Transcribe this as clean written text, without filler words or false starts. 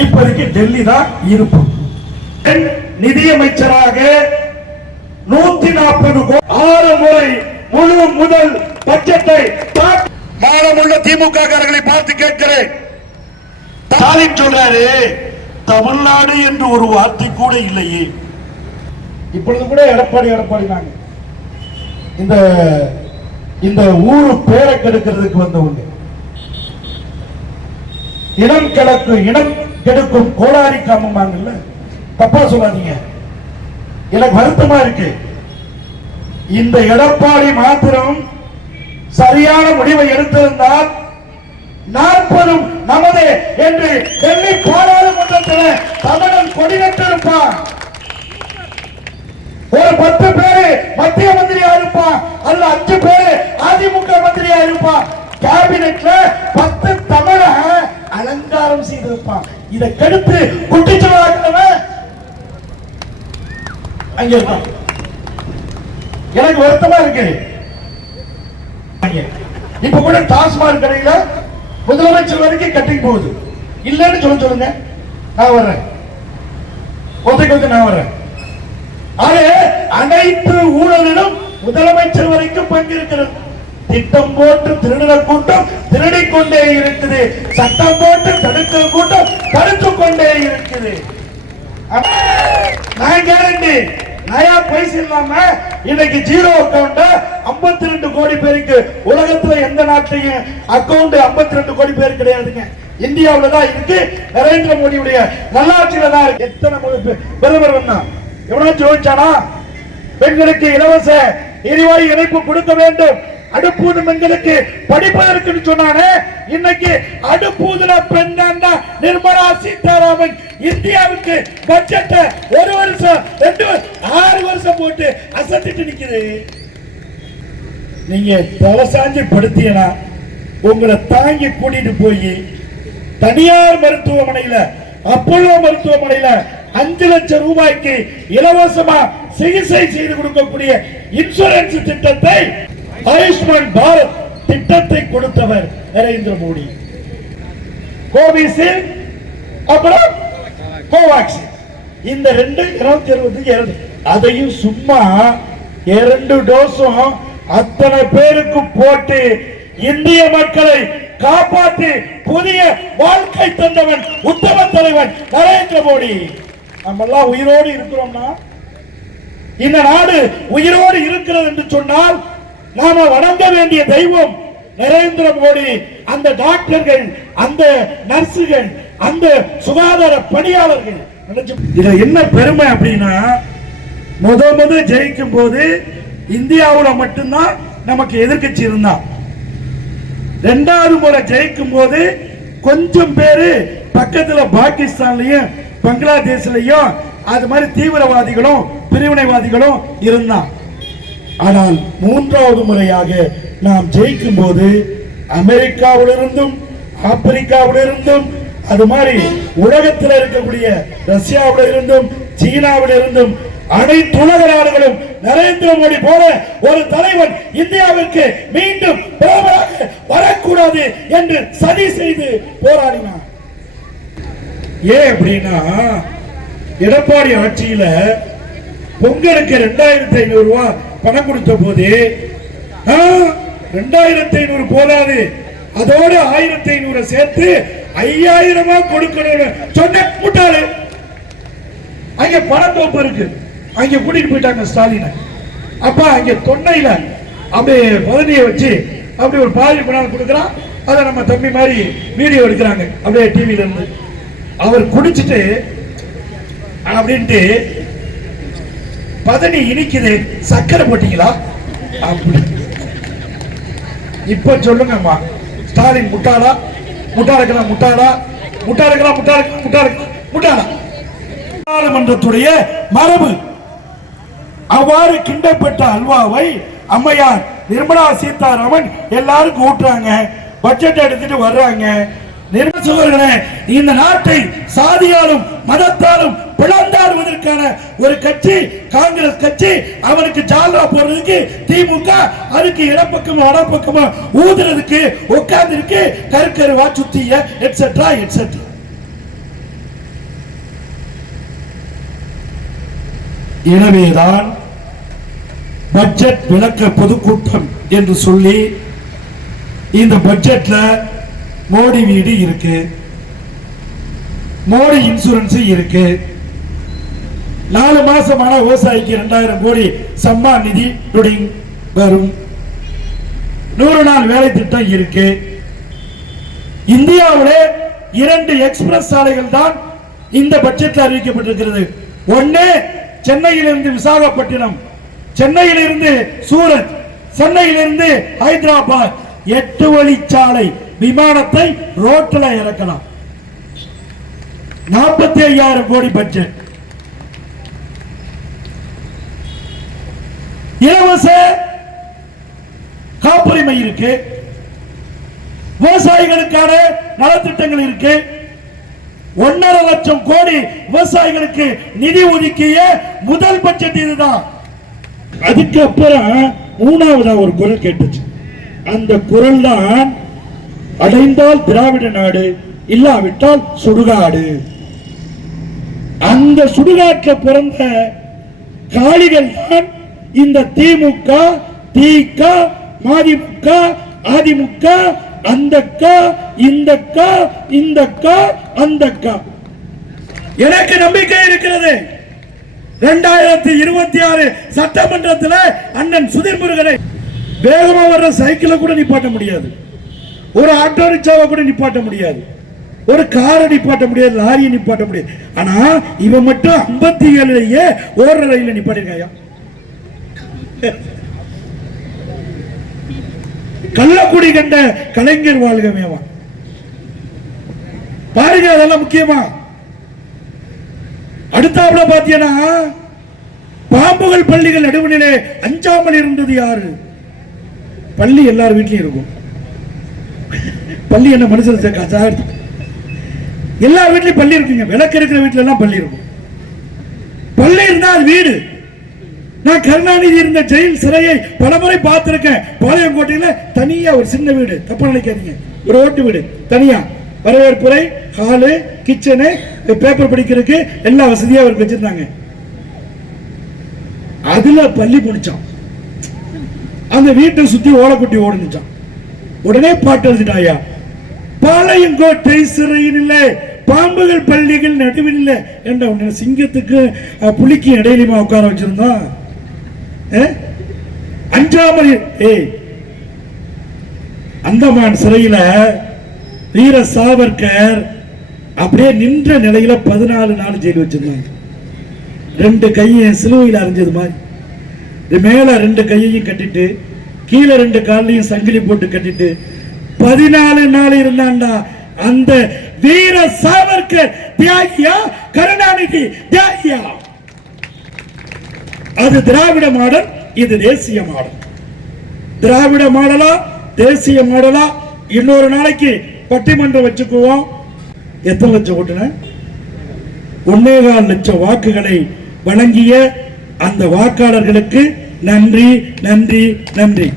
இப்போதைக்கு டெல்லி தான் இருப்பு. நிதியமைச்சராக 140 6 முறை முழு முதல் பட்ஜெட்டை மாநில திமுக காரர்களை பார்த்து கேட்கிறேன். ஸ்டாலின் சொல்றாரு தமிழ்நாடு என்று ஒரு வார்த்தை கூட இல்லையே. இப்பொழுது கூட எடப்பாடி நாங்க இந்த ஊரு பேரை கெடுக்கிறதுக்கு வந்தவங்க. இனம் கெடுக்கும் கோடாரி காமமாங்கல்ல, தப்பா சொல்லாதீங்க. எனக்கு வருத்தமா இருக்கு. இந்த எடப்பாடி மாத்திரம் சரியான முடிவை எடுத்திருந்தால் 40 நமது என்று டெல்லி பாராளுமன்றத்தில் தமிழன் கொடிநட்டிருப்பான். ஒரு 10 பேரு மத்திய மந்திரியா இருப்பான், அல்ல 5 பேரு அதிமுக மந்திரியா இருப்பான். கேபினெட்ல 10 தமிழக அலங்காரம் செய்திருப்பான். இதை கெடுத்து குட்டிச்சலாக்கிறவன் அங்க இருக்கான். எனக்கு வருத்தமா இருக்கு. இப்ப கூட டாஸ்மாக் கடையில முதலமைச்சர் வரைக்கும் கட்டிங் போகுது. இல்லன்னு சொல்லுங்க, நான் வர்றேன். ஒத்தைக்கு நான் வர்றேன். அனைத்து ஊழலிலும் முதலமைச்சர் வரைக்கும் பங்கிருக்கிறது. திட்டம் போட்டு திருடுற கூட்டம் திருடிக் கொண்டே இருக்குது. சட்டம் போட்டு தடுக்கிற கூட்டம் தடுத்துக் கொண்டே இருக்குது. நான் கேரண்டி நயா பைசா இல்லாம இன்னைக்கு ஜீரோ அக்கவுண்ட் 52 கோடி பேருக்கு உலகத்துல எந்த நாட்டிலையும் அக்கவுண்ட் 52 கோடி பேர் கிடையாதுங்க. இந்தியாவில தான் இருக்கு. நரேந்திர மோடியுடைய நல்லாட்சியில தான் இருக்கு. எத்தனை பிரதமர் எவனாச்சும் யோசிச்சானா? பெண்களுக்கு இலவச எரிவாயு இணைப்பு கொடுக்க வேண்டும், அடுப்பூது பெண்களுக்கு படிப்பதற்கு சொன்னானே. இன்னைக்கு அடுப்பூதுல பெண் நிர்மலா சீதாராமன் இந்தியாவுக்கு பட்ஜெட்டை 1 வருஷம் 2 6 வருஷம் போட்டு அசத்திட்டு நிக்குது. நீங்க தலசாஞ்சி படுத்தியனா உங்களை தாங்கி கூட்டிட்டு போய் தனியார் மருத்துவமனையில அப்போலோ மருத்துவமனையில 5 லட்சம் ரூபாய்க்கு இலவசமா சிகிச்சை செய்து கொடுக்கக்கூடிய இன்சூரன்ஸ் திட்டத்தை, ஆயுஷ்மான் பாரத் திட்டத்தை கொடுத்தவர் நரேந்திர மோடி. கோவிஷீல்டு அப்புறம் கோவாக்சின், இந்த 2 அதையும் சும்மா 2 டோஸும் அத்தனை பேருக்கு போட்டு இந்திய மக்களை காப்பாற்றி புதிய வாழ்க்கை தந்தவன் உத்தம தலைவன் நரேந்திர மோடி. நம்ம எல்லாம் உயிரோடு இருக்கிறோம்னா, இந்த நாடு உயிரோடு இருக்கிறது என்று சொன்னால் நாம வணங்க வேண்டிய தெய்வம் நரேந்திர மோடி. அந்த டாக்டர்கள், அந்த நர்சுகள், அந்த சுகாதார பணியாளர்கள். இதுல என்ன பெருமை அப்படின்னா, முத ஜெயிக்கும் போது இந்தியாவுல மட்டும்தான் நமக்கு எதிர்க்கட்சி இருந்தான். 2வது முறை ஜெயிக்கும் போது கொஞ்சம் பேரு பக்கத்துல பாகிஸ்தான்லயும் பங்களாதேஷ்லயும் அது மாதிரி தீவிரவாதிகளும் பிரிவினைவாதிகளும் இருந்தான். ஆனால் 3வது முறையாக நாம் ஜெயிக்கும் போது அமெரிக்காவிலிருந்தும் ஆப்பிரிக்காவிலிருந்தும் அது மாதிரி உலகத்தில் இருக்கக்கூடிய ரஷ்யாவில் இருந்தும் சீனாவில் இருந்தும் அனைத்து உலக நாடுகளும் நரேந்திர மோடி போல ஒரு தலைவன் இந்தியாவிற்கு மீண்டும் பிரதமராக வரக்கூடாது என்று சதி செய்து போராடினார். ஏன் அப்படின்னா, எடப்பாடி ஆட்சியில பொங்கலுக்கு 2500 ரூபாய் பணம் கொடுத்த போது 2500 போதாது, அதோடு 1500 சேர்த்து 5000 கொடுக்கணும் சொன்ன முட்டாளு. அங்க பணத்தோப்பு இருக்கு, அங்க கூட்டிட்டு போயிட்டாங்க ஸ்டாலின். அப்ப அங்க தொன்னையில அப்படியே பதனியை வச்சு அப்படி ஒரு பாதி பணம் கொடுக்குறான். அதை நம்ம தம்பி மாதிரி வீடியோ எடுக்கிறாங்க அப்படியே டிவில இருந்து. அவர் குடிச்சிட்டு அப்படின்ட்டு பதனி இனிக்குது, சக்கரை போட்டீங்களா அப்படி. இப்ப சொல்லுங்கம்மா, ஸ்டாலின் முட்டாளா? முட்டாளுக்கலாம் முட்டாளா? முட்டாளுக்கலாம் முட்டாளுக்கலாம் முட்டாளுக்கலாம் முட்டாளா? பாராளுமன்றத்துடைய மரபு. அவ்வாறு கிண்டப்பட்ட அல்வாவை அம்மையார் நிர்மலா சீதாராமன் எல்லாருக்கும் ஊட்டுறாங்க, பட்ஜெட் எடுத்துட்டு வர்றாங்க. இந்த நாட்டை சாதியாலும் மதத்தாலும் பிளந்தாடுவதற்கான ஒரு கட்சி காங்கிரஸ் கட்சி. அவனுக்கு ஜால்ரா போடுறதுக்கு திமுக, அதுக்கு இடப்பக்கமா வடப்பக்கமா ஊதுறதுக்கு உட்கார்ந்து இருக்கு கருக்கருவா சுத்திய எட்ஸெட்ரா எட்ஸெட்ரா. எனவேதான் பட்ஜெட் விளக்க பொதுக்கூட்டம் என்று சொல்லி இந்த பட்ஜெட்ல மோடி வீடு இருக்கு, மோடி இன்சூரன்ஸ் இருக்கு, 4 மாசமான விவசாயிக்கு 2000 கோடி சம்மான் நிதி வரும், 100 நாள் வேலை திட்டம் இருக்கு. இந்தியாவிலே 2 எக்ஸ்பிரஸ் சாலைகள் தான் இந்த பட்ஜெட்டில் அறிவிக்கப்பட்டிருக்கிறது. ஒன்னு சென்னையிலிருந்து விசாகப்பட்டினம், சென்னையிலிருந்து சூரத், சென்னையிலிருந்து ஹைதராபாத் 8 வழிச்சாலை விமானத்தை ரோட்டில் இறக்கலாம். 45,000 கோடி பட்ஜெட். இலவச காப்புரிமை இருக்கு, விவசாயிகளுக்கான நலத்திட்டங்கள் இருக்கு. 1.5 லட்சம் கோடி விவசாயிகளுக்கு நிதி ஒதுக்கிய முதல் பட்ஜெட் இதுதான். அதுக்கப்புறம் 3வது ஒரு குரல் கேட்டுச்சு. அந்த குரல் தான் அடைந்தால் திராவிட நாடு, இல்லாவிட்டால் சுடுகாடு. அந்த சுடுகாட்டில் பிறந்த காளிகள் தான் இந்த திமுக, திக, மதிமுக, அதிமுக, அந்தக்கா, இந்தக்கா, இந்தக்கா, அந்தக்கா. எனக்கு நம்பிக்கை இருக்கிறது. 2026 சட்டமன்றத்தில் அண்ணன் சுதீர் முருகனை வேகமா வர்ற சைக்கிளை கூட நிப்பாட்ட முடியாது, ஒரு ஆட்டோ ரிக்ஷாவை கூட நிப்பாட்ட முடியாது, ஒரு காரை நிப்பாட்ட முடியாது, லாரியை நிப்பாட்ட முடியாது. ஆனா இவன் மட்டும் 57லயே ஓடுற ரயில நிப்பாட்டிருக்காயா. கள்ளக்குடி கண்ட கலைஞர் வாழ்கமேவா பாருங்க. அதெல்லாம் முக்கியமா. அடுத்தாப்புல பாத்தீங்கன்னா பாம்புகள் பள்ளிகள் நடுவிலே அஞ்சாமல் இருந்தது யாரு? பள்ளி எல்லார் வீட்லயும் இருக்கும். பள்ளி என்ன மனுஷன் எல்லா வீட்லயும் பள்ளி இருக்குங்க. விளக்கு இருக்கிற வீட்டுல எல்லாம் பள்ளி இருக்கும். பள்ளி இருந்தா அது வீடு. நான் கருணாநிதி இருந்த ஜெயில் சிறையை பலமுறை பார்த்திருக்கேன். பாளையங்கோட்டையில தனியா ஒரு சின்ன வீடு, தப்பா நினைக்காதீங்க, ஒரு ஓட்டு வீடு தனியா, வரவேற்புரை, ஹாலு, கிச்சனு, பேப்பர் படிக்கிறதுக்கு எல்லா வசதியா அவருக்கு வச்சிருந்தாங்க. அதுல பள்ளி முடிச்சான். அந்த வீட்டை சுத்தி ஓலக்குட்டி ஓடுச்சான். உடனே பாட்டு எழுதிட்டாயா, பாளையங்கோட்டை சிறையினில்லை பாம்புகள் பள்ளிகள் நடுவில் இல்லை என்ற உடனே சிங்கத்துக்கு புலிக்கு இடையிலுமா உட்கார வச்சிருந்தோம். அஞ்சாமல் அந்தமான் சிறையில வீர சாவர்கர் அப்படியே நின்ற நிலையில 14 நாள் ஜெயில் வச்சிருந்தாங்க. 2 கையை சிலுவையில் அரைஞ்சது மாதிரி, மேல 2 கையையும் கட்டிட்டு கீழே 2 காலையும் சங்கிலி போட்டு கட்டிட்டு 14 நாள் இருந்தாண்டா. அந்த வீர சாவர்கர் தியாகியா, கருணாநிதி தியாகியா? அது திராவிட மாடல், இது தேசிய மாடல். திராவிட மாடலா தேசிய மாடலா? இன்னொரு நாளைக்கு பட்டிமன்றம் வச்சுக்குவோம். எத்தனை லட்சம் ஓட்டுன? 1.25 லட்சம் வாக்குகளை வழங்கிய அந்த வாக்காளர்களுக்கு நன்றி, நன்றி, நன்றி.